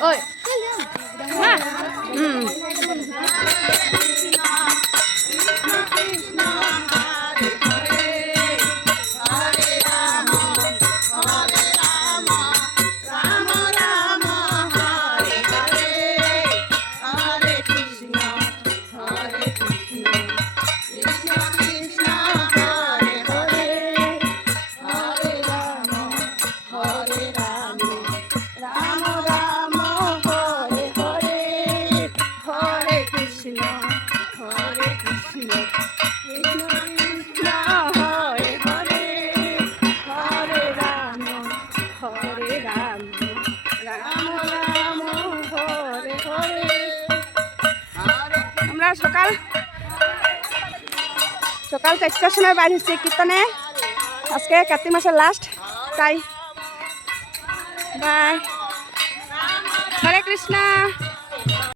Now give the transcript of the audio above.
Ôi. Ha. আমরা সকাল 4টার সময় বাইর হয়েছি কীর্তনে। আজকে কার্তিক মাসের লাস্ট, তাই বাই। হরে কৃষ্ণ।